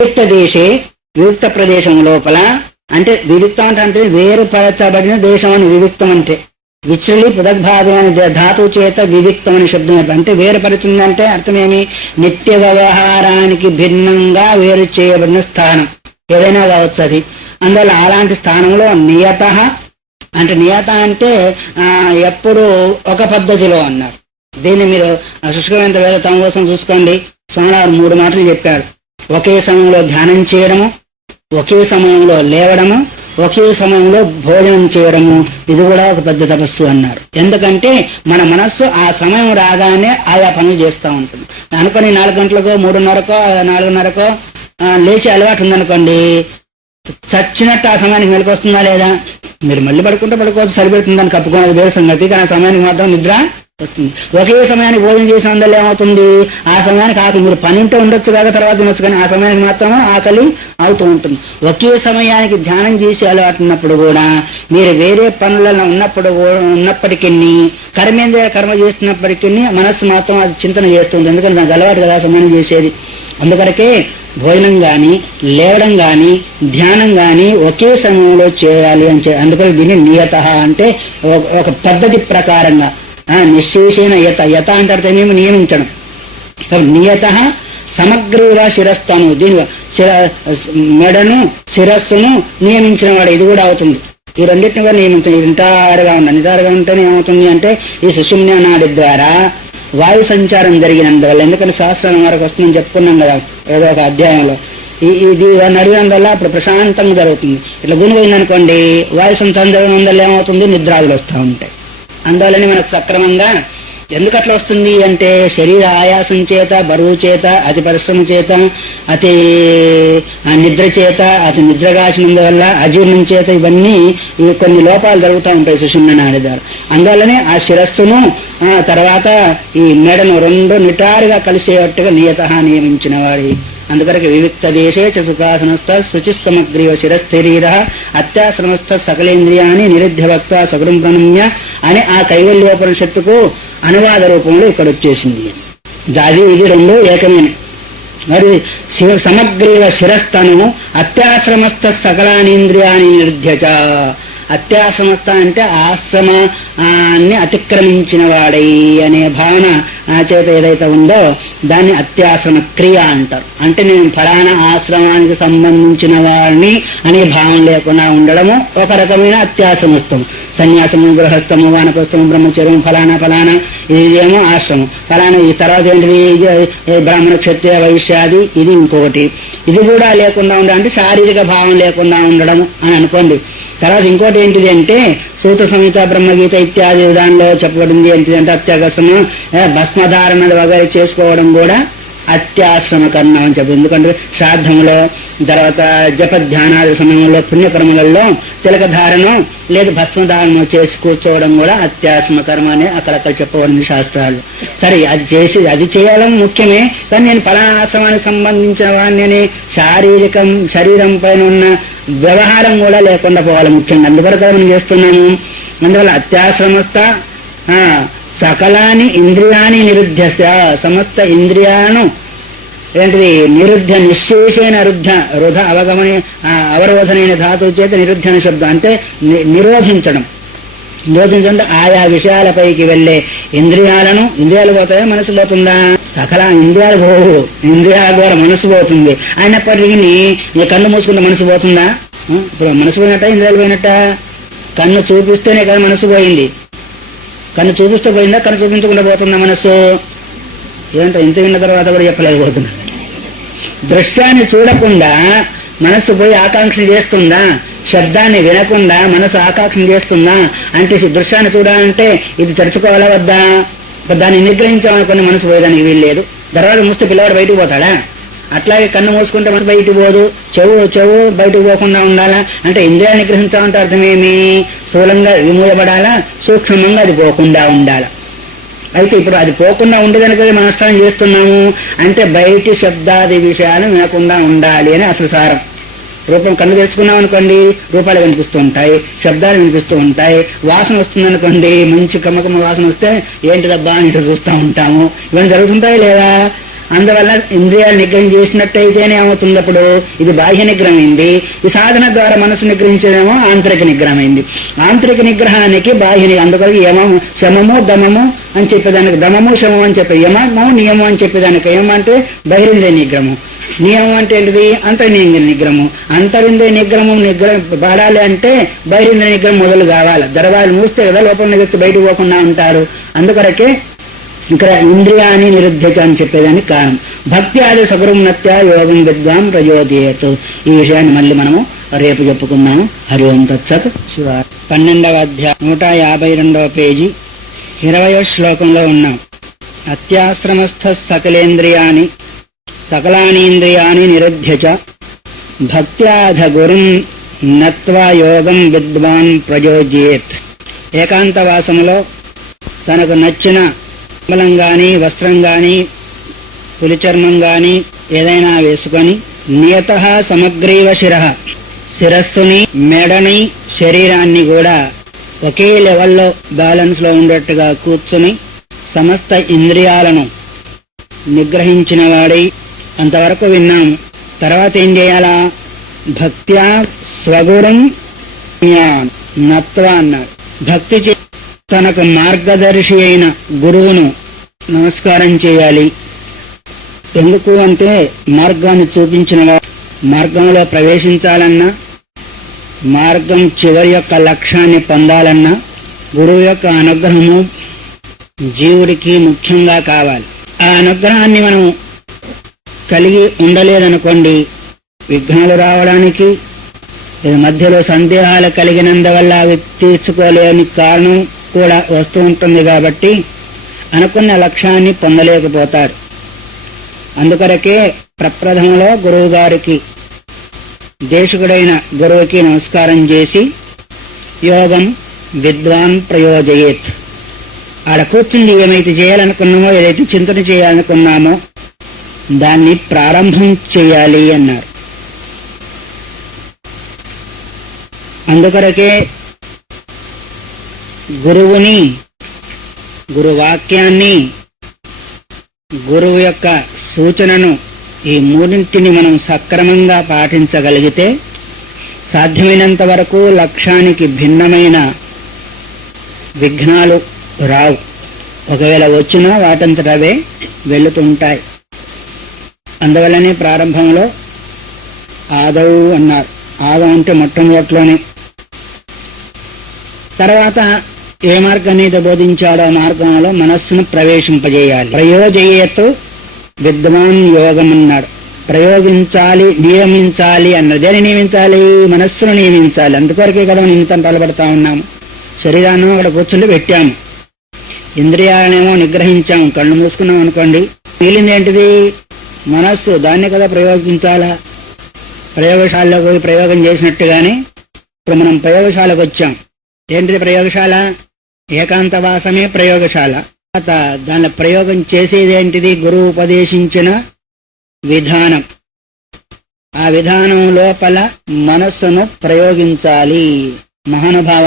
వివిక్త దేశే వివిక్త ప్రదేశం లోపల అంటే వివిక్తం అంటే వేరుపరచబడిన దేశం అని వివిక్తం అంటే విచలి పృథగ్భావే అనే ధాతువు చేత వివిక్తం అనే శబ్దం అంటే వేరుపరిచిందంటే అర్థమేమి నిత్య వ్యవహారానికి భిన్నంగా వేరు చేయబడిన స్థానం ఏదైనా కావచ్చు అది. అందువల్ల అలాంటి స్థానంలో నియత అంటే నియత అంటే ఎప్పుడు ఒక పద్ధతిలో అన్నారు. దీన్ని మీరు శుష్కవేంత వేద తమ కోసం చూసుకోండి. స్వామివారు 3 మాటలు చెప్పారు. ఒకే సమయంలో ధ్యానం చేయడము, ఒకే సమయంలో లేవడము, ఒకే సమయంలో భోజనం చేయడము, ఇది కూడా ఒక పెద్ద తపస్సు అన్నారు. ఎందుకంటే మన మనస్సు ఆ సమయం రాగానే ఆయా పనులు చేస్తూ ఉంటుంది. అనుకోని 4 గంటలకో 3:30కో 4:30కో లేచి అలవాటు ఉందనుకోండి, చచ్చినట్టు ఆ సమయానికి మెలకొస్తుందా లేదా? మీరు మళ్ళీ పడుకుంటే పడుకోవచ్చు, సరిపెడుతుందని కప్పుకున్నది వేరే సంగతి. కానీ ఆ సమయానికి మాత్రం నిద్ర వస్తుంది. ఒకే సమయానికి భోజనం చేసినందువల్ల ఏమవుతుంది, ఆ సమయానికి ఆకలి, మీరు పని ఉంటే ఉండొచ్చు కాక తర్వాత తినొచ్చు, కానీ ఆ సమయానికి మాత్రం ఆకలి అవుతూ ఉంటుంది. ఒకే సమయానికి ధ్యానం చేసి అలవాటు ఉన్నప్పుడు కూడా మీరు వేరే పనులలో ఉన్నప్పటికీ కర్మేంద్రియ కర్మ చేస్తున్నప్పటికీ మనస్సు మాత్రం అది చింతన చేస్తుంది. ఎందుకంటే నాకు అలవాటు కదా సమయం చేసేది. అందుకరకే భోజనం గాని లేవడం గాని ధ్యానం గాని ఒకే సమయంలో చేయాలి అని అందుకని దీన్ని నియత అంటే ఒక పద్ధతి ప్రకారంగా నిశ్చేషణ యత అంటే అర్థమేమి నియమించడం. నియత సమగ్రంగా శిరస్థాను దీని మెడను శిరస్సును నియమించిన వాడు ఇది కూడా అవుతుంది. ఈ రెండింటిని కూడా నియమించాలి. నిటారుగా ఉంటేనే ఏమవుతుంది అంటే ఈ సుషుమ్న నాడి ద్వారా వాయు సంచారం జరిగినందువల్ల, ఎందుకంటే శాస్త్రం వరకు వస్తుందని చెప్పుకున్నాం కదా ఏదో ఒక అధ్యాయంలో, ఇది నడిగినందువల్ల అప్పుడు ప్రశాంతంగా జరుగుతుంది. ఇట్లా గునిపోయిందనుకోండి వాయు సంచారం జరిగినందువల్ల ఏమవుతుంది, నిద్రాదులు వస్తూ ఉంటాయి. అందువల్లనే మనకు సక్రమంగా ఎందుకు అట్లా వస్తుంది అంటే శరీర ఆయాసం చేత, బరువు చేత, అతి పరిశ్రమ చేత, అతి నిద్ర చేత, అతి నిద్రగాసినందువల్ల, అజీర్ణం చేత, ఇవన్నీ కొన్ని లోపాలు జరుగుతూ ఉంటాయి సుషుమ్న నాడి ద్వారా. అందువల్లనే ఆ శిరస్సును తర్వాత ఈ మెడను 2 నిటారుగా కలిసేటట్టుగా నియత నియమించిన వాడి. అందుకరకు వివిక్త దేశే చ సుఖాసనస్థ శుచిస్సమగ్రీవ శిరస్థిరీర అత్యాశ్రమస్థ సకలేంద్రియాన్ని నిరుధ్యభక్త సగురం ప్రణమ్య అని ఆ కైవల్యోపనిషత్తుకు అనువాద రూపంలో ఇక్కడ వచ్చేసింది. అది ఇది 2 ఏకమైన. మరి సమగ్రీవ శిరస్థను అత్యాశ్రమస్థ సకలానేంద్రియాన్ని నిరుధ్యచ. అత్యాశ్రమస్థ అంటే ఆశ్రమాన్ని అతిక్రమించిన వాడై అనే భావన చేత ఏదైతే ఉందో దాన్ని అత్యాశ్రమ క్రియ అంటారు. అంటే నేను ఫలానా ఆశ్రమానికి సంబంధించిన వాడిని అనే భావన లేకుండా ఉండడము ఒక రకమైన అత్యాశ్రమస్థం. సన్యాసము, గృహస్థము, వానప్రస్థము, బ్రహ్మచర్యం, ఫలానా ఇదేమో ఆశ్రమం. ఫలానా ఈ తర్వాత ఏంటిది బ్రాహ్మణ క్షత్రియ వైశ్యాది, ఇది ఇంకొకటి. ఇది కూడా లేకుండా ఉండడం అంటే శారీరక భావం లేకుండా ఉండడము అని అనుకోండి. తర్వాత ఇంకోటి ఏంటిది అంటే సూత సంహిత, బ్రహ్మగీత ఇత్యాది విధానంలో చెప్పబడింది ఏంటిది అంటే అత్యాగస్తము, భస్మధారణ వగైరా చేసుకోవడం కూడా అత్యాశ్రమ కర్మ అని చెప్పి. ఎందుకంటే శ్రాద్ధంలో, తర్వాత జప ధ్యానాది సమయంలో, పుణ్యకర్మలలో తిలకధారణ లేదు భస్మధారణ చేసి కూర్చోవడం కూడా అత్యాశ్రమ కర్మ అని అక్కడక్కడ చెప్పబడింది శాస్త్రాలు. సరే అది చేయాలని ముఖ్యమే, కానీ నేను ఫలానా ఆశ్రమానికి సంబంధించిన వాడిని అని శరీరం పైన ఉన్న వ్యవహారం కూడా లేకుండా పోవాలి ముఖ్యంగా. అందువరకు మనం చేస్తున్నాము. అందువల్ల అత్యాశ్రమస్థ సకలాని ఇంద్రియాన్ని నిరుధ్య, సమస్త ఇంద్రియాలను ఏంటిది నిరుద్ధ నిశ్శేషేణ రుధ అవరోధనైన ధాతువు చేత నిరుద్ధ అనే శబ్దం అంటే నిరోధించడం. నిరోధించడం ఆయా విషయాలపైకి వెళ్లే ఇంద్రియాలు పోతాయా, మనసు పోతుందా? సకల ఇంద్రియాలు పోవు, ఇంద్రియాల ద్వారా మనసు పోతుంది. అయినప్పటికీ నీ కన్ను మూసుకుంటే మనసు పోతుందా? ఇప్పుడు మనసు పోయినట్ట, ఇంద్రియాలు పోయినట్ట? కన్ను చూపిస్తేనే కదా మనసు పోయింది. కన్ను చూపిస్తూ పోయిందా, కన్ను చూపించకుండా పోతుందా మనస్సు? ఏంటో ఇంత విన్న తర్వాత కూడా చెప్పలేకపోతున్నా. దృశ్యాన్ని చూడకుండా మనస్సు పోయి ఆకాంక్ష చేస్తుందా? శబ్దాన్ని వినకుండా మనసు ఆకాంక్ష చేస్తుందా? అంటే దృశ్యాన్ని చూడాలంటే ఇది తెరుచుకోవాలా వద్దా? దాన్ని నిగ్రహించామనుకుని మనసు పోయేదానికి వీల్లేదు. దర్వాజా మూస్తే పిల్లవాడు బయటకు పోతాడా? అట్లాగే కన్ను మూసుకుంటే మనసు బయటకు పోదు. చెవు బయటకు పోకుండా ఉండాలా? అంటే ఇంద్రియాన్ని నిగ్రహించాలంటే అర్థమేమి? స్థూలంగా విమూయబడాలా, సూక్ష్మంగా అది పోకుండా ఉండాలా. అయితే ఇప్పుడు అది పోకుండా ఉండేదానికి మనస్నానం చేస్తున్నాము అంటే బయటి శబ్దాది విషయాలు వినకుండా ఉండాలి అని అసలు సారం. రూపం కన్ను తెరుచుకున్నాం అనుకోండి, రూపాలు కనిపిస్తూ ఉంటాయి, శబ్దాలు వినిపిస్తూ ఉంటాయి. వాసన వస్తుందనుకోండి, మంచి కమ్మకమ్మ వాసన వస్తే ఏంటిదబ్బా అని చూస్తూ ఉంటాము. ఇవన్నీ జరుగుతుంటాయి లేదా? అందువల్ల ఇంద్రియాలు నిగ్రహం చేసినట్టయితేనే ఏమవుతుంది, అప్పుడు ఇది బాహ్య నిగ్రహం అయింది. ఈ సాధన ద్వారా మనసు నిగ్రహించడేమో ఆంతరిక నిగ్రహం అయింది. ఆంతరిక నిగ్రహానికి బాహ్య, అందుకని యమము శమము దమము అని చెప్పేదానికి, దమము శమము అని చెప్పే యమము నియమం అని చెప్పేదానికి. యమం అంటే బహిరింద్రియ నిగ్రహము, నియమం అంటే ఏంటిది అంతరింద్రియ నిగ్రహము. అంతరింద్రియ నిగ్రహం పాడాలి అంటే బహిరింద్రియ నిగ్రహం మొదలు కావాలి. దర్వాలు మూస్తే కదా లోపల వ్యక్తి బయటకు పోకుండా ఉంటారు. అందుకొరకే ఇక్కడ ఇంద్రియాన్ని నిరుద్ధత అని చెప్పేదానికి కారణం. భక్తి ఆది సగురున్నత్య యోగం విద్వాం ప్రయోజయత్. ఈ విషయాన్ని మళ్ళీ మనము రేపు చెప్పుకున్నాము. హరి ఓం తత్సత్. 12వ అధ్యాయం 152వ పేజీ 20వ శ్లోకంలో ఉన్నాం. అత్యాశ్రమస్థ సకలేంద్రియాని సకలానీంద్రియాని నిరుధ్య చ భక్త్యాధ గురుం నత్వా యోగం విద్వాన్ ప్రయోజయేత్. ఏకాంతవాసములో తనకు నచ్చిన బలం గాని వస్త్రం గాని పులి చర్మం గాని ఏదైనా వేసుకొని నియత సమగ్రీవ శిరస్సుని మెడని శరీరాన్ని కూడా ఒకే లెవెల్లో బ్యాలెన్స్ లో ఉండేట్టుగా కూర్చుని సమస్త ఇంద్రియాలను నిగ్రహించిన వాడై, అంతవరకు విన్నాము. తర్వాత ఏం చేయాలా? భక్త్యా స్వగురం నత్వ అన్నాడు. భక్తి తనకు మార్గదర్శి అయిన గురువును నమస్కారం చేయాలి. ఎందుకు అంటే మార్గాన్ని చూపించిన మార్గంలో ప్రవేశించాలన్నా, మార్గం చివరి యొక్క లక్ష్యాన్ని పొందాలన్నా గురువు యొక్క అనుగ్రహము జీవుడికి ముఖ్యంగా కావాలి. ఆ అనుగ్రహాన్ని మనం కలిగి ఉండలేదనుకోండి, విఘ్నాలు రావడానికి, మధ్యలో సందేహాలు కలిగినందువల్ల అవి తీర్చుకోలేని కారణం కూడా వస్తూ ఉంటుంది. కాబట్టి అనుకున్న లక్ష్యాన్ని పొందలేకపోతాడు. అందుకొరకే ప్రప్రథమలో గురువు గారికి, దేశకుడైన గురువుకి నమస్కారం చేసి యోగం విద్వాన్ ప్రయోజయేత్. ఆడ కూర్చుండి ఏమైతే చేయాలనుకున్నామో, ఏదైతే చింతన చేయాలనుకున్నామో దాన్ని ప్రారంభం చేయాలి అన్నారు. అందుకొరకే గురువుని, గురువాక్యాన్ని, గురువు యొక్క సూచనను, ఈ మూడింటిని మనం సక్రమంగా పాటించగలిగితే సాధ్యమైనంత వరకు లక్ష్యానికి భిన్నమైన విఘ్నాలు రావు. ఒకవేళ వచ్చినా వాటంతటవే వెళుతుంటాయి. అందువల్లనే ప్రారంభంలో ఆదౌ అన్నారు. ఆదం అంటే మొట్టమొదట్లోనే. తర్వాత ఏ మార్గాన్ని అయితే బోధించాడో ఆ మార్గంలో మనస్సును ప్రవేశింపజేయాలి. ప్రయోజయేత్ విద్వాన్ యోగం అన్నాడు. ప్రయోగించాలి, నియమించాలి అన్నారు. దేని నియమించాలి? మనస్సును నియమించాలి. అందుకొరకే కదా మనం ఇంత తలబడతా ఉన్నాము. శరీరాన్ని అక్కడ కూర్చుండి పెట్టాము, ఇంద్రియాలనేమో నిగ్రహించాము, కళ్ళు మూసుకున్నాం అనుకోండి, మిగిలింది ఏంటిది? మనస్సు. దాన్ని కదా ప్రయోగించాలా. ప్రయోగశాలలో పోయి ప్రయోగం చేసినట్టుగానే ఇప్పుడు మనం ప్రయోగశాలకు వచ్చాం. ఏంటిది ప్రయోగశాల? ఏకాంతవాసమే ప్రయోగశాల. దానిలో ప్రయోగం చేసేది ఏంటిది? గురువు ఉపదేశించిన విధానం. ఆ విధానం లోపల మనస్సును ప్రయోగించాలి. మహానుభావ,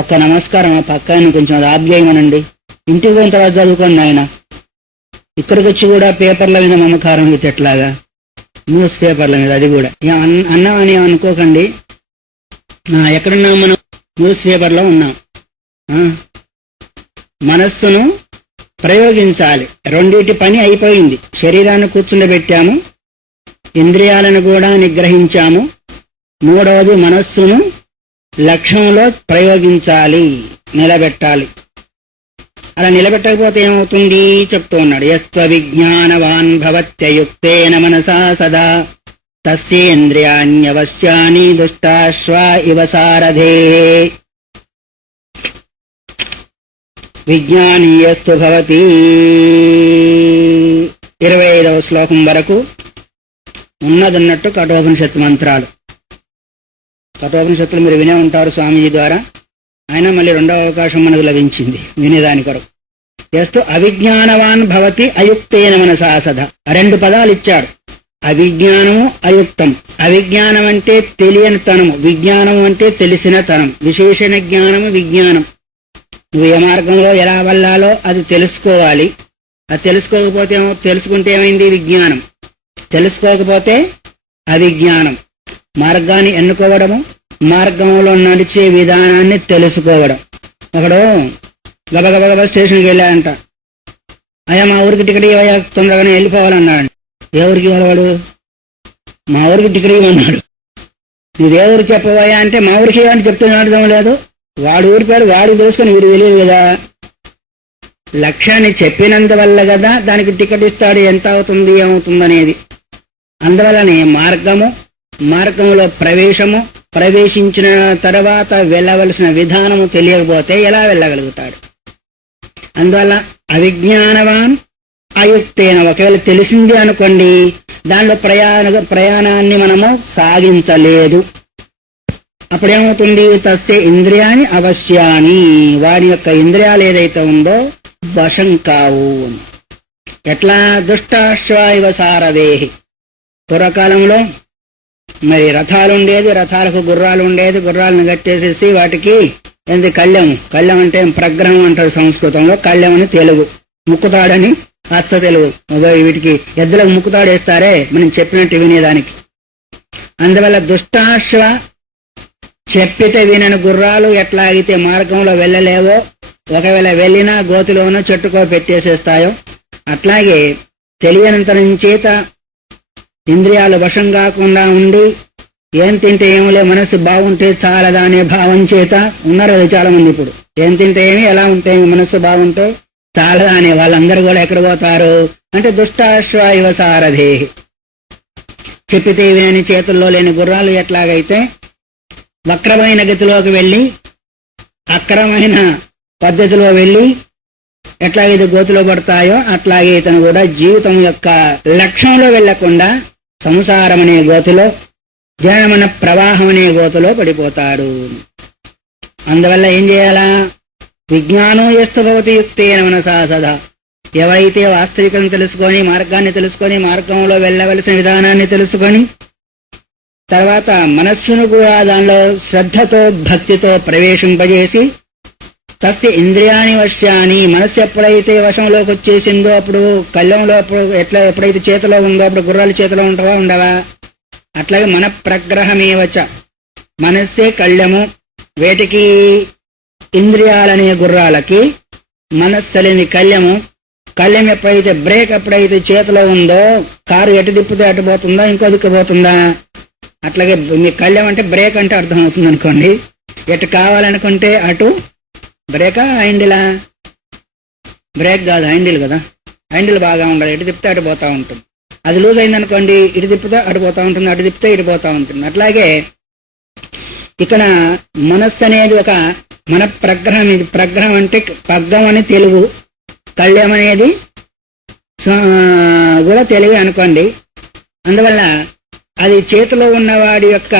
ఒక్క నమస్కారం ఆ పక్కన కొంచెం అది ఆబ్జేయమనండి. ఇంటికి పోయిన తర్వాత చదువుకోండి ఆయన. ఇక్కడికి వచ్చి కూడా పేపర్ల మీద మమకారం అయితే ఎట్లాగా? న్యూస్ పేపర్ల మీద, అది కూడా అన్నామని అనుకోకండి. ఎక్కడున్నాం మనం? న్యూస్ పేపర్లో ఉన్నాం. మనస్సును ప్రయోగించాలి. రెండిటి పని అయిపోయింది. శరీరాన్ని కూర్చుండబెట్టాము, ఇంద్రియాలను కూడా నిగ్రహించాము. మూడవది మనస్సును లక్ష్యంలో ప్రయోగించాలి, నిలబెట్టాలి. అలా నిలబెట్టకపోతే ఏమవుతుంది చెప్తూ ఉన్నాడు. యస్త్వ విజ్ఞానవాన్ భవత్యయుక్తేన మనసా సదా తస్యేంద్రియాణ్యవశ్యాని దుష్టాశ్వ ఇవ సారథే. విజ్ఞానీయస్తు భవతి. 25వ శ్లోకం వరకు ఉన్నదన్నట్టు కఠోపనిషత్తు మంత్రాలు. కఠోపనిషత్తులు మీరు వినే ఉంటారు స్వామీజీ ద్వారా. ఆయన మళ్ళీ రెండవ అవకాశం మనకు లభించింది వినేదాని కొరకు. ఎస్తు అవిజ్ఞానవాన్ భవతి అయుక్తేన మనసా సదా. 2 పదాలు ఇచ్చాడు. అవిజ్ఞానము, అయుక్తం. అవిజ్ఞానం అంటే తెలియని తనము, విజ్ఞానం అంటే తెలిసిన తనం. విశేషణ జ్ఞానము విజ్ఞానం. నువ్వు ఏ మార్గంలో ఎలా వెళ్ళాలో అది తెలుసుకోవాలి. అది తెలుసుకోకపోతే తెలుసుకుంటే ఏమైంది? విజ్ఞానం. తెలుసుకోకపోతే అవిజ్ఞానం. మార్గాన్ని ఎన్నుకోవడము, మార్గంలో నడిచే విధానాన్ని తెలుసుకోవడం. ఒకడు గబగబగబ స్టేషన్కి వెళ్ళాడంట. అయ్యా మా ఊరికి టికెట్ ఇవ్వయా, తొందరగానే వెళ్ళిపోవాలన్నాడు. ఏ ఊరికి ఇవ్వవాడు? మా ఊరికి టికెట్ ఇవ్వన్నాడు. నువ్వే ఊరికి చెప్పబోయా అంటే మా ఊరికి ఇవ్వని చెప్తే అర్థం లేదు. వాడు ఊరి పేరు వాడికి తెలుసుకొని వీడికి తెలియదు కదా. లక్ష్యాన్ని చెప్పినందువల్ల కదా దానికి టికెట్ ఇస్తాడు, ఎంత అవుతుంది ఏమవుతుంది అనేది. అందువల్లనే మార్గము, మార్గంలో ప్రవేశము, ప్రవేశించిన తర్వాత వెళ్ళవలసిన విధానము తెలియకపోతే ఎలా వెళ్ళగలుగుతాడు? అందువల్ల అవిజ్ఞానవాన్ అయుక్తేన, ఒకవేళ తెలిసింది అనుకోండి, దానిలో ప్రయాణాన్ని మనము సాగించలేదు. అప్పుడేమవుతుంది? తస్య ఇంద్రియాని అవశ్యాని, వాడి యొక్క ఇంద్రియాలు ఏదైతే ఉందో వశం కావు. ఎట్లా? దుష్టాశ్వ ఇవ సారథేహి. పూర్వకాలంలో మరి రథాలు ఉండేది, రథాలకు గుర్రాలు ఉండేది. గుర్రాలను కట్టేసేసి వాటికి ఏంది కళ్ళెం అంటే ప్రగ్రహం అంటారు సంస్కృతంలో, కళ్ళెం అని తెలుగు, ముక్కుతాడని అచ్చ తెలుగు. వీటికి ఎద్దులకు ముక్కుతాడు వేస్తారే మనం చెప్పినట్టు వినేదానికి. అందువల్ల దుష్టాశ్వ, చెప్పితే వినని గుర్రాలు ఎట్లాగితే మార్గంలో వెళ్ళలేవో, ఒకవేళ వెళ్ళినా గోతిలోనో చెట్టుకో పెట్టేసేస్తాయో, అట్లాగే తెలియనంతరం చేత ఇంద్రియాలు వశం కాకుండా ఉండి ఏం తింటే ఏమిలే, మనసు బాగుంటే చాలదా అనే భావం చేత ఉన్నారు అది చాలా మంది. ఇప్పుడు ఏం తింటే ఏమి, ఎలా ఉంటే మనసు బాగుంటే చాలదా అనే వాళ్ళందరూ కూడా ఎక్కడ పోతారు అంటే దుష్టాశ్వ ఇవ సారథేహి. చెప్పితే వినని చేతుల్లో లేని గుర్రాలు ఎట్లాగైతే వక్రమైన గతిలోకి వెళ్ళి అక్రమైన పద్ధతిలో వెళ్ళి ఎట్లాగైతే గోతిలో పడతాయో, అట్లాగే ఇతను కూడా జీవితం యొక్క లక్ష్యంలో వెళ్లకుండా సంసారం అనే గోతిలో, జనమన ప్రవాహం అనే గోతిలో పడిపోతాడు. అందువల్ల ఏం చేయాలా? విజ్ఞానం ఎస్తు భవతి యుక్తేన మనసా సదా. ఎవరైతే వాస్తవికం తెలుసుకొని, మార్గాన్ని తెలుసుకొని, మార్గంలో వెళ్ళవలసిన విధానాన్ని తెలుసుకొని, తర్వాత మనస్సును కూడా దానిలో శ్రద్ధతో భక్తితో ప్రవేశింపజేసి, తస్య ఇంద్రియాని వశ్యాని, మనస్సు ఎప్పుడైతే వశంలోకి వచ్చేసిందో అప్పుడు కళ్ళంలో ఎప్పుడైతే చేతిలో ఉందో అప్పుడు గుర్రాలు చేతిలో ఉంటావా ఉండవా? అట్లాగే మన ప్రగ్రహమేవచ, మనస్సే కళ్ళెము. వేటికి? ఇంద్రియాలనే గుర్రాలకి. మనస్సు లేని కళ్ళెము. కళ్ళెం ఎప్పుడైతే బ్రేక్ ఎప్పుడైతే చేతిలో ఉందో కారు ఎటు తిప్పితే అటు పోతుందా, ఇంకో దిక్కు పోతుందా? అట్లాగే మీ కళ్ళెం అంటే బ్రేక్ అంటే అర్థం అవుతుంది అనుకోండి. ఎటు కావాలనుకుంటే అటు బ్రేకా, హైండిలా? బ్రేక్ కాదు, హైండిల్ కదా. హైండిల్ బాగా ఉండాలి, ఎటు తిప్పితే అటు పోతా ఉంటుంది. అది లూజ్ అయిందనుకోండి, ఇటు తిప్పితే అటు పోతా ఉంటుంది, అటు తిప్పితే ఇటు పోతా ఉంటుంది. అట్లాగే ఇక్కడ మనస్సు అనేది ఒక మన ప్రగ్రహం. ఇది ప్రగ్రహం అంటే పగ్గం అని తెలుగు, కళ్ళెం అనేది కూడా తెలుగు అనుకోండి. అందువల్ల అది చేతిలో ఉన్నవాడి యొక్క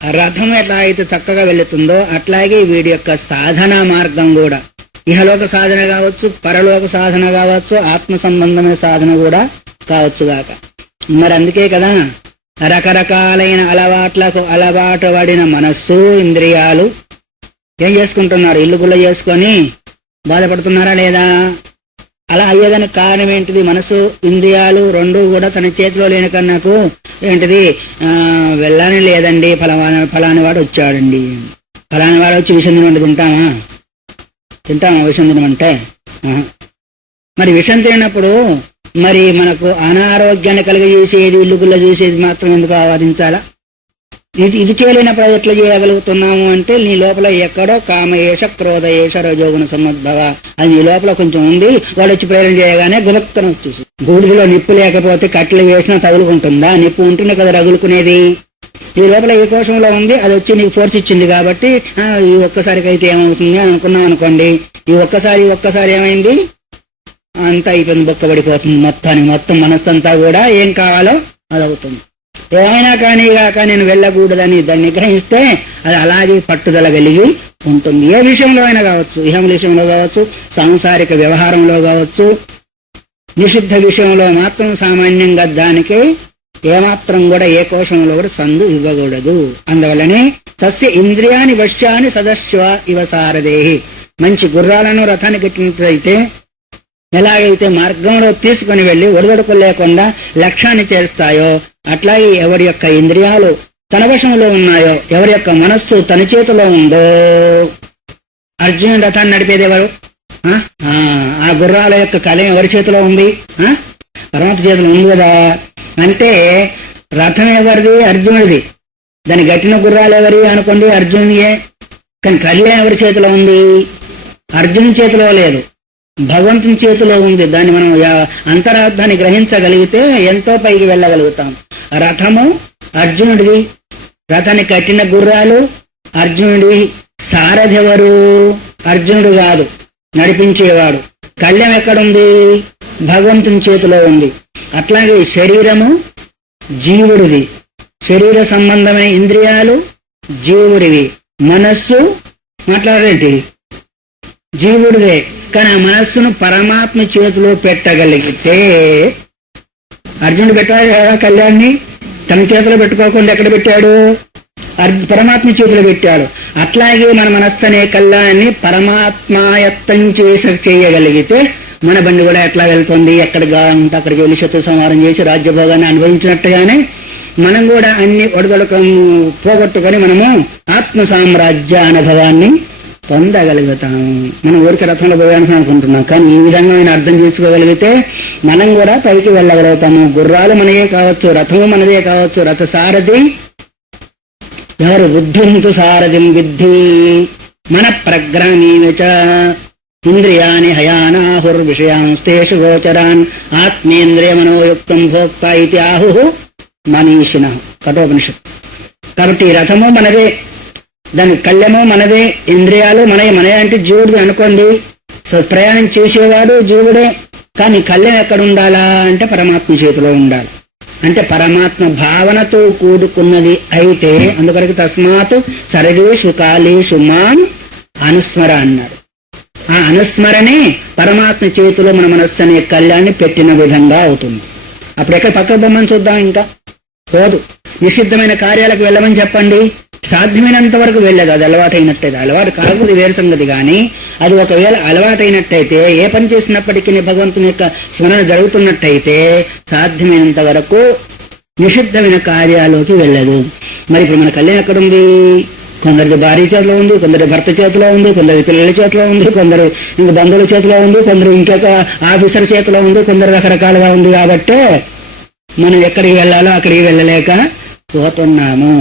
రథం ఎట్లా అయితే చక్కగా వెళుతుందో అట్లాగే వీడి యొక్క సాధనా మార్గం కూడా ఇహలోక సాధన కావచ్చు, పరలోక సాధన కావచ్చు, ఆత్మ సంబంధమైన సాధన కూడా కావచ్చు గాక. మరి అందుకే కదా రకరకాలైన అలవాట్లకు అలవాటు పడిన మనస్సు, ఇంద్రియాలు ఏం చేసుకుంటున్నారు? ఇల్లు గుల్ల చేసుకొని బాధపడుతున్నారా లేదా? అలా అయ్యేదానికి కారణం ఏంటిది? మనసు, ఇంద్రియాలు రెండు కూడా తన చేతిలో లేని కన్నాకు ఏంటిది వెళ్ళని లేదండి, ఫలాని వాడు వచ్చాడండి, ఫలాని వాడు వచ్చి విషం తినమంటే తింటామా విషం తినమంటే? మరి విషం తినప్పుడు మరి మనకు అనారోగ్యాన్ని కలిగజేసేది, ఇల్లుగుల్ల చూసేది మాత్రం ఎందుకు ఆవాదించాలా? ఇది చేయలేనప్పుడు అది ఎట్లా చేయగలుగుతున్నాము అంటే నీ లోపల ఎక్కడో కామయేష క్రోధయేష రజోగుణ సముద్భవ అది నీ లోపల కొంచెం ఉంది. వాడు వచ్చి ప్రేరణ చేయగానే గుణక్తనం వచ్చేసి. గూడిలో నిప్పు లేకపోతే కట్టెలు వేసినా తగులుకుంటుందా? నిప్పు ఉంటేనే కదా రగులుకునేది. నీ లోపల ఏ కోశంలో ఉంది, అది వచ్చి నీకు ఫోర్స్ ఇచ్చింది కాబట్టి ఈ ఒక్కసారికి అయితే ఏమవుతుంది అని అనుకున్నాం అనుకోండి. ఈ ఒక్కసారి ఏమైంది? అంతా అయిపోయింది, బొక్కబడిపోతుంది మొత్తం మనస్సంతా కూడా ఏం కావాలో అది అవుతుంది. ఏమైనా కానీ కాక నేను వెళ్ళకూడదని దాన్ని నిగ్రహిస్తే అది అలాగే పట్టుదల కలిగి ఉంటుంది. ఏ విషయంలో అయినా కావచ్చు, ఇహం విషయంలో కావచ్చు, సాంసారిక వ్యవహారంలో కావచ్చు, నిషిద్ధ విషయంలో మాత్రం సామాన్యంగా దానికి ఏమాత్రం కూడా ఏ కోశంలో కూడా సందు ఇవ్వకూడదు. అందువల్లనే తస్య ఇంద్రియాని వశ్యాని సదశ్వ ఇవ సారథేహి. మంచి గుర్రాలను రథాన్ని కట్టినట్లయితే ఎలాగైతే మార్గంలో తీసుకుని వెళ్లి ఒడిదొడుకులు లేకుండా లక్ష్యాన్ని చేరుస్తాయో, అట్లాగే ఎవరి యొక్క ఇంద్రియాలు తన వశంలో ఉన్నాయో, ఎవరి యొక్క మనస్సు తన చేతిలో ఉందో. అర్జునుడు రథాన్ని నడిపేది ఎవరు? ఆ గుర్రాల యొక్క కలయం ఎవరి చేతిలో ఉంది? పరమాత్మ చేతిలో ఉంది కదా. అంటే రథం ఎవరిది? అర్జునుడిది. దాని గట్టిన గుర్రాలు ఎవరి అనుకోండి, అర్జునుడియే. కానీ కళ్యాణం ఎవరి చేతిలో ఉంది? అర్జునుడి చేతిలో లేదు, భగవంతుని చేతిలో ఉంది. దాన్ని మనం అంతరార్థాన్ని గ్రహించగలిగితే ఎంతో పైకి వెళ్ళగలుగుతాం. రథము అర్జునుడిది, రథాన్ని కట్టిన గుర్రాలు అర్జునుడి. సారథి ఎవరు? అర్జునుడు కాదు, నడిపించేవాడు. కళ్యం ఎక్కడుంది? భగవంతుని చేతిలో ఉంది. అట్లాగే శరీరము జీవుడిది, శరీర సంబంధమైన ఇంద్రియాలు జీవుడివి, మనస్సు మాట్లాడేంటి జీవుడిదే. కానీ ఆ మనస్సును పరమాత్మ చేతిలో పెట్టగలిగితే, అర్జునుడు పెట్టాడు కదా కళ్యాణ్ణి, తన చేతిలో పెట్టుకోకుండా ఎక్కడ పెట్టాడు? పరమాత్మ చేతిలో పెట్టాడు. అట్లాగే మన మనస్సు అనే కళ్యాణాన్ని పరమాత్మాయత్తం చేయగలిగితే మన బండి కూడా ఎట్లా వెళ్తుంది, ఎక్కడికి ఉంటే అక్కడికి వెళ్ళి శత్రు సంహారం చేసి రాజ్యభోగాన్ని అనుభవించినట్టుగానే మనం కూడా అన్ని ఒడదొడకం పోగొట్టుకొని మనము ఆత్మ సామ్రాజ్య అనుభవాన్ని పొందగలుగుతాము. మనం ఊరికి రథంలో పోయాలని అనుకుంటున్నాం, కానీ ఈ విధంగా ఆయన అర్థం చేసుకోగలిగితే మనం కూడా పైకి వెళ్ళగలుగుతాము. గుర్రాలు మనయే కావచ్చు, రథము మనదే కావచ్చు. రథ సారథి ఎవరు? బుద్ధింతు సారథిం విద్ధి మన ప్రగ్రామీచ ఇంద్రియాని హయానాహుర్ విషయాంస్తేషు గోచరాన్ ఆత్మేంద్రియ మనోయుక్తం భోక్త ఇది ఆహు మనీషిణ కఠోపనిషత్. కాబట్టి రథము మనదే, దాని కళ్యము మనదే, ఇంద్రియాలు మనయే అంటే జీవుడిది అనుకోండి. సో ప్రయాణం చేసేవాడు జీవుడే, కానీ కళ్యం ఎక్కడ ఉండాలా అంటే పరమాత్మ చేతిలో ఉండాలి. అంటే పరమాత్మ భావనతో కూడుకున్నది అయితే, అందుకొరకు తస్మాత్ సర్వేషు కాలేషు మాం అనుస్మర అన్నాడు. ఆ అనుస్మరణే పరమాత్మ చేతిలో మన మనస్సు అనే కళ్యాణ్ణి పెట్టిన విధంగా అవుతుంది. అప్పుడు ఎక్కడ పక్క బొమ్మని చూద్దాం, ఇంకా పోదు. నిషిద్ధమైన కార్యాలకు వెళ్ళమని చెప్పండి, సాధ్యమైనంత వరకు వెళ్ళదు. అది అలవాటైనట్టయితే, అలవాటు కాకపోతే వేరు సంగతి. కానీ అది ఒకవేళ అలవాటైనట్టయితే, ఏ పని చేసినప్పటికీ భగవంతుని యొక్క స్మరణ జరుగుతున్నట్టయితే సాధ్యమైనంత వరకు నిషిద్ధమైన కార్యాలోకి వెళ్ళదు. మరి ఇప్పుడు మన కళ్యాణం ఎక్కడుంది? కొందరి భార్య చేతిలో ఉంది, కొందరి భర్త చేతిలో ఉంది, కొందరి పిల్లల చేతిలో ఉంది, కొందరు ఇంక బంధువుల చేతిలో ఉంది, కొందరు ఇంకొక ఆఫీసర్ చేతిలో ఉంది, కొందరు రకరకాలుగా ఉంది. కాబట్టి మనం ఎక్కడికి వెళ్ళాలో అక్కడికి వెళ్ళలేక పోతున్నాము.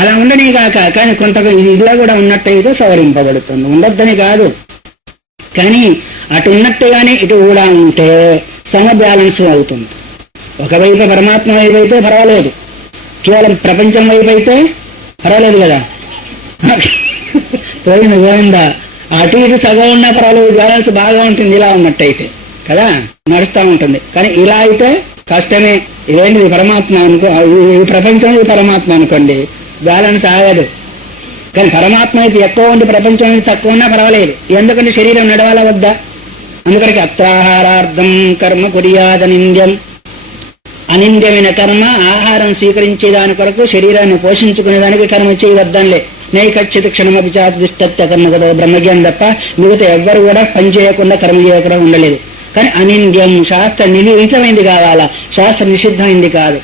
అలా ఉండనే కాక, కానీ కొంత ఇదిలా కూడా ఉన్నట్టయితే సవరింపబడుతుంది. ఉండొద్దని కాదు, కానీ అటు ఉన్నట్టుగానే ఇటు కూడా ఉంటే సమ బ్యాలెన్స్ అవుతుంది. ఒకవైపు పరమాత్మ వైపు అయితే పర్వాలేదు, కేవలం ప్రపంచం వైపు అయితే పర్వాలేదు కదా. పోయిందా? అటు ఇటు సగం ఉన్నా పర్వాలేదు, బ్యాలెన్స్ బాగా ఉంటుంది. ఇలా ఉన్నట్టయితే కదా నడుస్తూ ఉంటుంది. కానీ ఇలా అయితే కష్టమే. ఇదేంటి పరమాత్మ అనుకో, ఈ ప్రపంచం ఇది పరమాత్మ అనుకోండి, బ్యాలెన్స్ ఆగదు. కానీ పరమాత్మ అయితే ఎక్కువ ఉండి ప్రపంచం అయితే తక్కువ ఉన్నా పర్వాలేదు. ఎందుకంటే శరీరం నడవాలా వద్దా? అందుకరికి అత్రాహారార్థం కర్మ కుర్యాదనింద్యం. అనింద్యమైన కర్మ, ఆహారం స్వీకరించే దాని కొరకు, శరీరాన్ని పోషించుకునే దానికి కర్మ చేయవద్దంలే. నైకచ్చిత క్షణమపి చాతిష్టత్య కర్మ కదా బ్రహ్మజ్ఞానం తప్ప మిగతా ఎవ్వరు కూడా పని చేయకుండా కర్మ చేయకుండా ఉండలేదు. కానీ అనింద్యం, శాస్త్ర నిహితమైంది కావాలా, శాస్త్ర నిషిద్ధమైంది కాదు.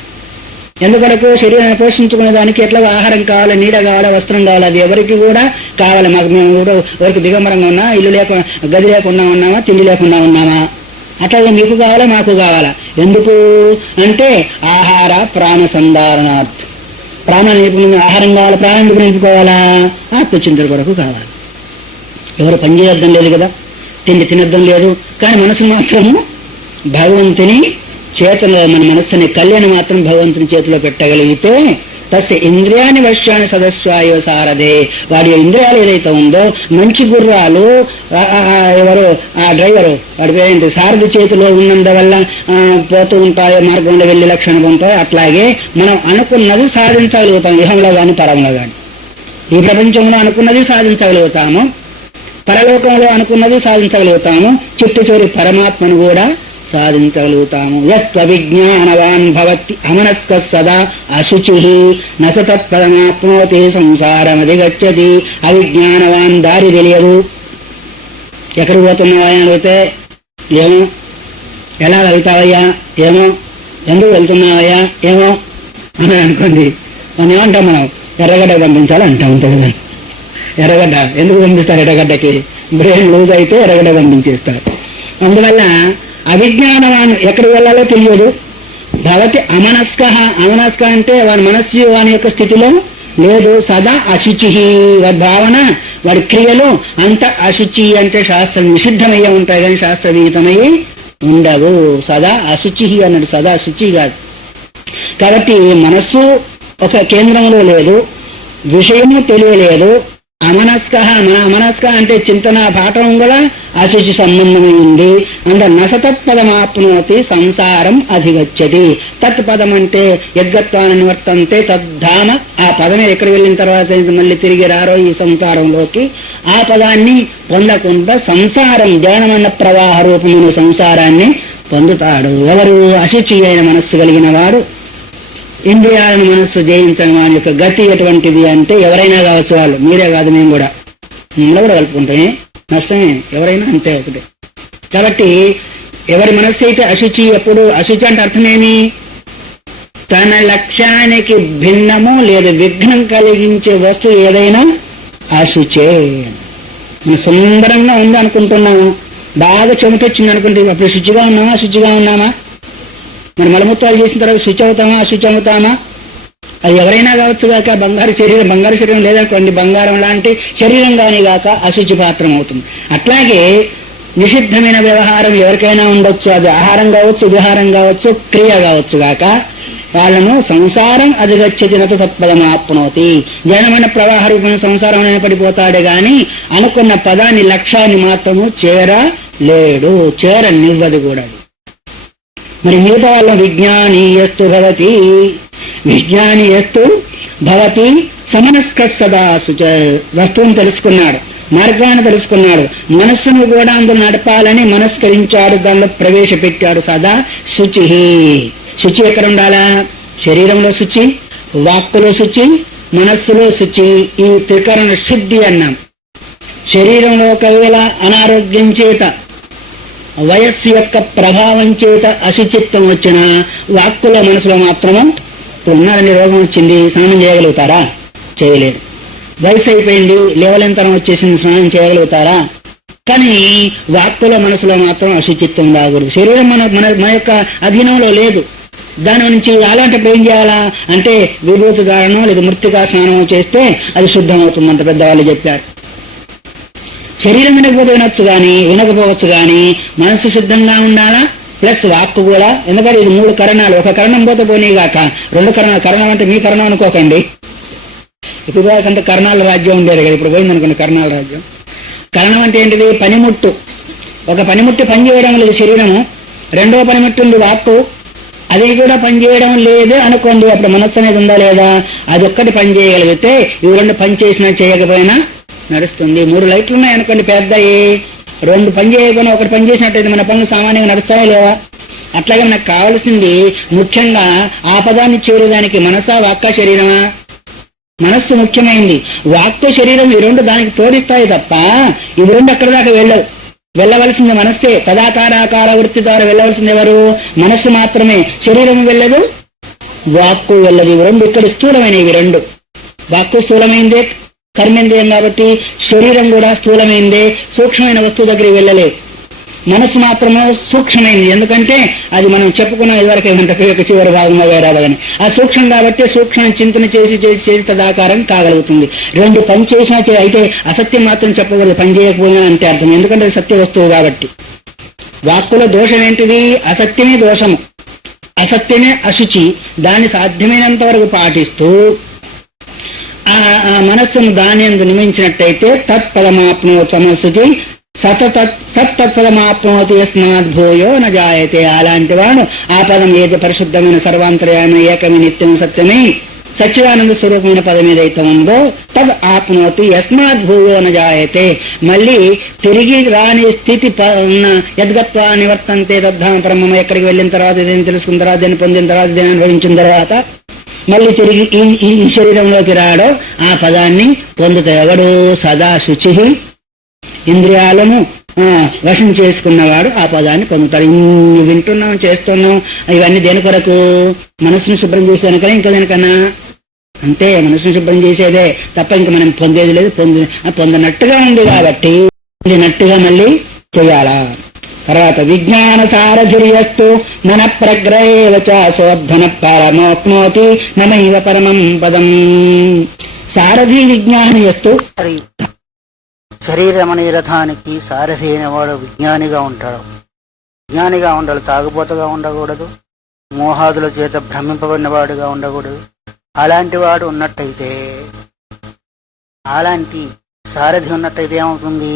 ఎందుకొరకు? శరీరాన్ని పోషించుకునే దానికి ఎట్లా ఆహారం కావాలి, నీడ కావాలి, వస్త్రం కావాలి. అది ఎవరికి కూడా కావాలి. మాకు మేము కూడా ఎవరికి దిగంబరంగా ఉన్నా, ఇల్లు లేకుండా గది లేకుండా ఉన్నామా, తిండి లేకుండా ఉన్నామా, అట్లాగే మీకు కావాలా మాకు కావాలా. ఎందుకు అంటే ఆహార ప్రాణ సంధారణార్థం. ప్రాణాన్ని నిలుపుకునే ఆహారం కావాలి, ప్రాణం ఎందుకు నిలుపుకోవాలా? ఆత్మచింతన కొరకు కావాలి. ఎవరు పని చేయొద్దని లేదు కదా, తిండి తినొద్దని లేదు. కానీ మనసు మాత్రము భగవంతుని చేతిలో, మన మనస్సుని కళ్యాణి మాత్రం భగవంతుని చేతిలో పెట్టగలిగితే తస్య ఇంద్రియాన్ని వశ్యాన్ని సదస్వాయో సారథే. వాడి ఇంద్రియాలు ఏదైతే ఉందో, మంచి గుర్రాలు ఎవరు ఆ డ్రైవరు వాడి సారథి చేతిలో ఉన్నందువల్ల పోతూ ఉంటాయో, మార్గంలో వెళ్లి లక్షణం ఉంటాయో, అట్లాగే మనం అనుకున్నది సాధించగలుగుతాం. ఇహంలో గాని పరంలో గాని. ఈ ప్రపంచంలో అనుకున్నది సాధించగలుగుతాము, పరలోకంలో అనుకున్నది సాధించగలుగుతాము, చిట్టు పరమాత్మను కూడా సాధించగలుగుతాము. యస్త్వ విజ్ఞానవాన్ భవతి అమనస్క సదా అశుచి నతత్పదమాప్నోతి సంసారమది గచ్చతి. అవిజ్ఞానవాన్ దారి తెలియదు. ఎక్కడికి పోతున్నావా అని అడిగితే ఏమో ఎలా వెళ్తావయ్యా, ఏమో, ఎందుకు వెళ్తున్నావయ్యా, ఏమో అని అనుకోండి, మనం ఏమంటాం, మనం ఎర్రగడ్డ పంపించాలి అంటాం. ఉంటుంది కదా, ఎర్రగడ్డ ఎందుకు పంపిస్తారు? ఎర్రగడ్డకి బ్రెయిన్ లూజ్ అయితే ఎర్రగడ్డ పంపించేస్తారు. అందువల్ల అవిజ్ఞానవాన్ ఎక్కడికి వెళ్ళాలో తెలియదు. భవతి అమనస్క, అమనస్క అంటే వాడి మనస్సు వాని యొక్క స్థితిలో లేదు. సదా అశుచి, వాడి భావన, వాడి క్రియలు అంత అశుచి, అంటే శాస్త్రం నిషిద్ధమయ్యే ఉంటాయి కానీ శాస్త్ర విహితమై ఉండవు. సదా అశుచి అన్నాడు, సదా శుచి కాదు. కాబట్టి మనస్సు ఒక కేంద్రంలో లేదు, విషయము తెలియలేదు. అమనస్క, అమనస్క అంటే చింతన పాఠం కూడా అశుచి సంబంధమై ఉంది. అంటే నసతత్పదమాప్నోతి సంసారం అధిగచ్చతి. తత్పదం అంటే యద్గత్వాన్ని నివర్తంతే తద్ధామ. ఆ పదమే ఎక్కడ వెళ్ళిన తర్వాత మళ్ళీ తిరిగి రారో ఈ సంసారంలోకి. ఆ పదాన్ని పొందకుండా సంసారం, జ్ఞానమన్న ప్రవాహ రూపమైన సంసారాన్ని పొందుతాడు. ఎవరు? అశుచి అయిన మనస్సు కలిగిన వాడు. ఇంద్రియాలను మనస్సు జయించడం వాని యొక్క గతి ఎటువంటిది అంటే ఎవరైనా కావచ్చు, వాళ్ళు, మీరే కాదు, మేము కూడా కలుపుకుంటామే, నష్టమే, ఎవరైనా అంతే ఒకటే. కాబట్టి ఎవరి మనస్సు అయితే అశుచి, ఎప్పుడు అశుచి అంటే అర్థమేమి? తన లక్ష్యానికి భిన్నము లేదా విఘ్నం కలిగించే వస్తువు ఏదైనా అశుచే. మనం సుందరంగా ఉంది అనుకుంటున్నాము, బాగా చెమటొచ్చింది అనుకుంటే అప్పుడు శుచిగా ఉన్నామా, శుచిగా ఉన్నామా? మరి మలమూత్రాలు చేసిన తర్వాత శుచి అవుతామా, అశుచి అవుతామా? అది ఎవరైనా కావచ్చు గాక. బంగారు శరీరం లేదనుకోండి, బంగారం లాంటి శరీరం కాని గాక అశుచి పాత్రం అవుతుంది. అట్లాగే నిషిద్ధమైన వ్యవహారం ఎవరికైనా ఉండొచ్చు, అది ఆహారం కావచ్చు, విహారం కావచ్చు, క్రియ కావచ్చు గాక, వాళ్ళను సంసారం అధిగచ్చతి నతు తత్పదమాప్నోతి. జ్ఞానమైన ప్రవాహ రూపమైన సంసారం పడిపోతాడే గాని అనుకున్న పదాన్ని, లక్ష్యాన్ని మాత్రము చేరలేడు, చేరనివ్వదు కూడా. మరి మిగతా వాళ్ళ విజ్ఞానీయస్తు భవతి, విజ్ఞానీయస్తు భవతి సమనస్క సదా శుచ. వస్తువును తెలుసుకున్నాడు, మార్గాన్ని తెలుసుకున్నాడు, మనస్సును కూడా అందులో నడపాలని మనస్కరించాడు, దానిలో ప్రవేశపెట్టాడు. సదా శుచి. శుచి ఎక్కడ ఉండాలా? శరీరంలో శుచి, వాక్కులో శుచి, మనస్సులో శుచి. ఈ త్రికరణ శుద్ధి అన్నాం. శరీరంలో ఒకవేళ అనారోగ్యం చేత, వయస్సు యొక్క ప్రభావం చేత అశుచిత్వం వచ్చిన, వాక్కులో మనసులో మాత్రము ఉన్నారని రోగం వచ్చింది, స్నానం చేయగలుగుతారా? చేయలేరు. వయసు అయిపోయింది, లేవలెంతరం వచ్చేసింది, స్నానం చేయగలుగుతారా? కానీ వాక్కులో మనసులో మాత్రం అశుచిత్వం రాకూడదు. శరీరం మన యొక్క అధీనంలో లేదు. దాని నుంచి అలాంటప్పుడు ఏం చేయాలా అంటే విభూతి ధారణం లేదా మృత్తికా స్నానం చేస్తే అది శుద్ధమవుతుంది అంత పెద్దవాళ్ళు చెప్పారు. శరీరం వినకపోతే వినొచ్చు గాని, వినకపోవచ్చు గాని మనసు శుద్ధంగా ఉండాలా, ప్లస్ వాక్కు కూడా. ఎందుకంటే ఇది 3 కరణాలు. ఒక కరణం పోతే పోనీగాక 2 కరణాలు. కరణం అంటే మీ కరణం అనుకోకండి, ఇప్పుడు అంటే కర్ణాల రాజ్యం ఉండేది కదా, ఇప్పుడు పోయింది అనుకోండి కర్ణాల రాజ్యం. కరణం అంటే ఏంటిది? పనిముట్టు. ఒక పనిముట్టు పనిచేయడం లేదు శరీరము, రెండో పనిముట్టు ఉంది వాక్కు, అది కూడా పనిచేయడం లేదు అనుకోండి, అప్పుడు మనస్సు అనేది ఉందా లేదా? అది ఒక్కటి పనిచేయగలిగితే ఇవి 2 పని చేసినా చేయకపోయినా నడుస్తుంది. 3 లైట్లు ఉన్నాయి అనుకోండి పెద్దయి, 2 పని చేయకపోయినా ఒకటి పని చేసినట్టయితే మన పనులు సామాన్యంగా నడుస్తాయా లేవా? అట్లాగే మనకు కావాల్సింది ముఖ్యంగా ఆ పదాన్ని చేరేదానికి మనసా, వాక్క, శరీరమా? మనస్సు ముఖ్యమైంది. వాక్కు, శరీరం ఈ 2 దానికి తోడిస్తాయి తప్ప ఇవి 2 ఎక్కడి దాకా వెళ్ళవు. వెళ్ళవలసింది మనస్సే. తదాకారాకార వృత్తి ద్వారా వెళ్ళవలసింది ఎవరు? మనస్సు మాత్రమే. శరీరం వెళ్ళదు, వాక్కు వెళ్ళదు. ఇవి 2 ఇక్కడ స్థూలమైనవి. ఇవి 2 వాక్కు స్థూలమైందే, కర్మేంద్రియం కాబట్టి. శరీరం కూడా స్థూలమైందే, సూక్ష్మమైన వస్తువు దగ్గరికి వెళ్ళలేదు. మనస్సు మాత్రమే సూక్ష్మమైంది, ఎందుకంటే అది మనం చెప్పుకున్న ఇదివరకు ఏమంటే చివరి భాగం రాదని ఆ సూక్ష్మం కాబట్టి సూక్ష్మం చింతన చేసి చేసి చేసి తదాకారం కాగలుగుతుంది. 2 పని చేసినా అయితే అసత్యం మాత్రం చెప్పకూడదు, పని చేయకపోయినా అంటే అర్థం. ఎందుకంటే అది సత్య వస్తువు కాబట్టి. వాక్కులో దోషం ఏంటిది? అసత్యమే దోషము, అసత్యమే అశుచి. దాన్ని సాధ్యమైనంత వరకు పాటిస్తూ ఆ మనస్సును దాని యందు నియమించినట్టయితే తత్పదమాప్నో సమస్యతి సత్తత్పదమాప్నోతి యస్మాత్ భూయో న జాయతే. అలాంటి వాడు ఆ పదం ఏది పరిశుద్ధమైన సర్వాంతర్యామి ఏకమే నిత్యం సత్యమే సచ్చిదానంద స్వరూపమైన పదం ఏదైతే ఉందో తద్ ఆప్నోతి యస్మాత్ భూయో న జాయతే. మళ్ళీ తిరిగి రాని స్థితి ఉన్న యద్గత్వా నివర్తంతే తద్ధామ బ్రహ్మం. ఎక్కడికి వెళ్ళిన తర్వాత ఇదేం తెలుసుకున్న తర్వాత, దీన్ని పొందిన తర్వాత, దీన్ని అనుభవించిన తర్వాత మళ్ళీ తిరిగి ఈ శరీరంలోకి రాడో ఆ పదాన్ని పొందుతాయి. ఎవడు? సదా శుచి. ఇంద్రియాలను వశం చేసుకున్నవాడు ఆ పదాన్ని పొందుతాడు. ఇన్ని వింటున్నాం, చేస్తున్నాం, ఇవన్నీ దేని కొరకు? మనసును శుభ్రం చేసేదానికన్నా ఇంకా దేనికన్నా? అంతే, మనసును శుభ్రం చేసేదే తప్ప ఇంకా మనం పొందేది లేదు. పొందినట్టుగా ఉంది కాబట్టి పొందినట్టుగా మళ్ళీ చేయాలా. తర్వాత విజ్ఞాన సారథిర్యస్తు మన ప్రగ్రహేవచ సోద్ధన పరమోప్నోతి నమైవ పరమం పదం. సారథి విజ్ఞానయస్తు. శరీరమనే రథానికి సారథి అయినవాడు విజ్ఞానిగా ఉంటాడు. విజ్ఞానిగా ఉండాలి, తాగుబోతుగా ఉండకూడదు, మోహాదుల చేత భ్రమింపబడినవాడుగా ఉండకూడదు. అలాంటి వాడు ఉన్నట్టయితే, అలాంటి సారథి ఉన్నట్టయితే ఏమవుతుంది?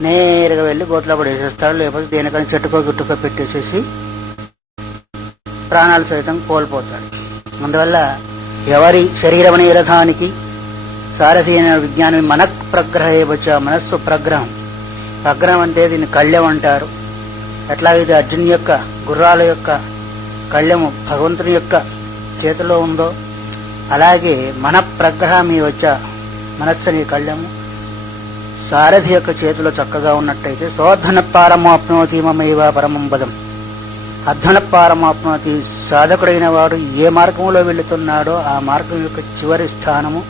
నేరుగా వెళ్ళి గోతులో పడేసేస్తాడు, లేకపోతే దేనికైనా చెట్టుకో గుట్టుకో పెట్టేసేసి ప్రాణాలు సైతం కోల్పోతాడు. అందువల్ల ఎవరి శరీరమనే రథానికి సారథి అయిన విజ్ఞానం మన ప్రగ్రహే వచ్చ, మనస్సు ప్రగ్రహం. ప్రగ్రహం అంటే దీన్ని కళ్యం అంటారు. ఎట్లాగైతే అర్జున్ యొక్క గుర్రాల యొక్క కళ్యము భగవంతుని యొక్క చేతిలో ఉందో, అలాగే మన ప్రగ్రహం వచ్చ మనస్సు అనే కళ్యము సారథి యొక్క చేతిలో చక్కగా ఉన్నట్టయితే సోద్ధన పారమాప్నోతి మమైవ పరమం పదం. అధ్వన పారమాప్నోతి, సాధకుడైన వాడు ఏ మార్గంలో వెళుతున్నాడో ఆ మార్గం యొక్క చివరి స్థానము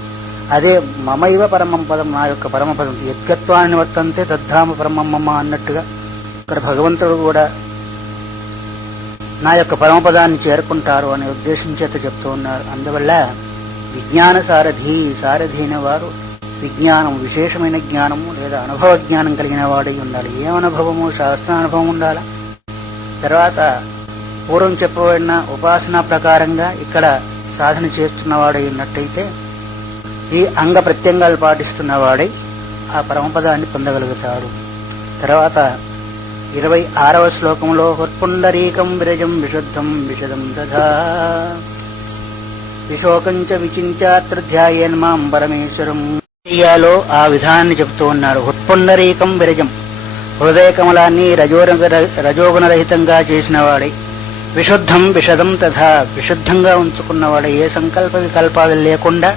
అదే మమైవ పరమం పదం, నా యొక్క పరమపదం. యద్గత్వాన్ని వర్తంతే తద్ధామ పరమమ్మ అన్నట్టుగా ఇక్కడ భగవంతుడు కూడా నా యొక్క పరమపదాన్ని చేరుకుంటారు అనే ఉద్దేశం చేత చెప్తూ ఉన్నారు. అందువల్ల విజ్ఞాన సారథి, సారథి అయిన వారు విజ్ఞానం, విశేషమైన జ్ఞానము లేదా అనుభవ జ్ఞానం కలిగిన వాడై ఉండాలి. ఏ అనుభవము? శాస్త్రానుభవం ఉండాలి. తర్వాత పూర్వం చెప్పబడిన ఉపాసన ప్రకారంగా ఇక్కడ సాధన చేస్తున్నవాడై ఉన్నట్టయితే ఈ అంగ ప్రత్యంగాలు పాటిస్తున్నవాడై ఆ పరమపదాన్ని పొందగలుగుతాడు. తర్వాత 26వ శ్లోకంలో హుర్పుండరీకం విరజం విశుద్ధం విశదం దధా విశోకంచ విచింత్యాత్ర ధ్యాయేన్మాం పరమేశ్వరం. చెయ్యాలో ఆ విధానాన్ని చెబుతూ ఉన్నారు. హుత్పుండరీకం విరజం, హృదయ కమలాన్ని రజోగుణరహితంగా చేసిన వాడై, విశుద్ధం విశదం తథా, విశుద్ధంగా ఉంచుకున్నవాడై, ఏ సంకల్ప వికల్పాలు లేకుండా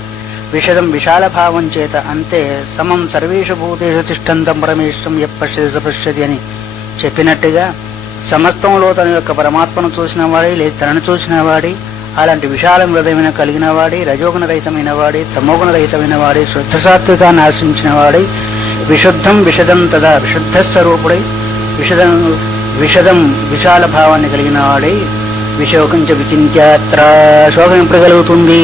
విశదం విశాల భావం చేత, అంతే సమం సర్వేషు భూతేషు తిష్టంతం పరమేశ్వరం యపశ్యతి సపశ్యతి అని చెప్పినట్టుగా సమస్తంలో తన యొక్క పరమాత్మను చూసిన వాడి, లేదా తనను చూసిన వాడి, అలాంటి విశాల హృదయమైన కలిగిన వాడి, రజోగుణ రహితమైన వాడి, తమోగుణ రహితమైన వాడి, శుద్ధ సాత్వికాన్ని ఆశ్రయించిన వాడి, విశుద్ధం విశదం తదా, విశుద్ధ స్వరూపుడై విశదం విశాల భావాన్ని కలిగిన వాడై, విశోకంచ విచింత్యాత్ర, శోకం ఎప్పుడు కలుగుతుంది?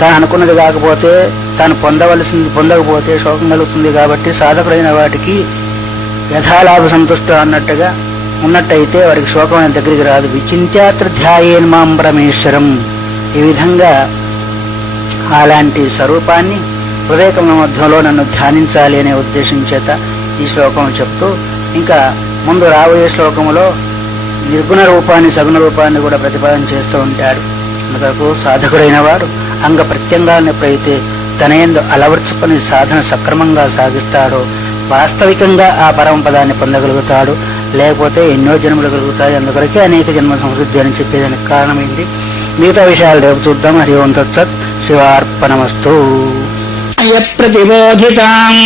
తాను అనుకున్నది కాకపోతే, తాను పొందవలసింది పొందకపోతే శోకం కలుగుతుంది. కాబట్టి సాధకుడైన వాటికి యథాలాభ సంతుష్ట అన్నట్టుగా ఉన్నట్టయితే వారికి శోకం ఆయన దగ్గరికి రాదు. విచింత్యాత్ర ధ్యాయేన్మాం పరమేశ్వరం. ఈ విధంగా అలాంటి స్వరూపాన్ని హృదయకమల మధ్యంలో నన్ను ధ్యానించాలి అనే ఉద్దేశం చేత ఈ శ్లోకం చెప్తూ, ఇంకా ముందు రాబోయే శ్లోకంలో నిర్గుణ రూపాన్ని, సగుణ రూపాన్ని కూడా ప్రతిపాదన చేస్తూ ఉంటాడు. అందుకు సాధకుడైన వాడు అంగ ప్రత్యంగాలను ఎప్పుడైతే తన యందు అలవర్చుకుని సాధన సక్రమంగా సాగిస్తాడో వాస్తవికంగా ఆ పరమపదాన్ని పొందగలుగుతాడు. లేకపోతే ఎన్నో జన్మలు కలుగుతాయి. అందుకొరకే అనేక జన్మ సంవృద్ధి అని చెప్పేదానికి కారణమైంది. మిగతా విషయాలు రేపు చూద్దాం. హరి ఓం తత్సత్. శివార్పణమస్తు. ప్రతిబోధితాం